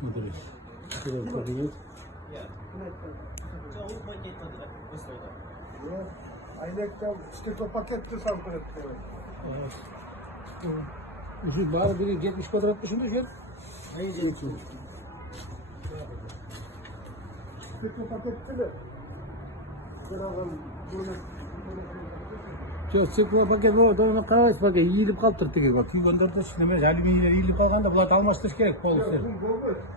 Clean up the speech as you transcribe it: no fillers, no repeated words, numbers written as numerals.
Смотри, коробка есть. Aynekten paketli salgın etti. Şu bağlı biri 70 kvadrat dışında şey. Stikli paketli mi? Жоқ, цикла пакет болады, оны қарайсыз пакет, иіліп қалып тұр теге. Түйгендерді ішіне алюминийлер иіліп қалғанда бұларды алмастырыш керек полностью.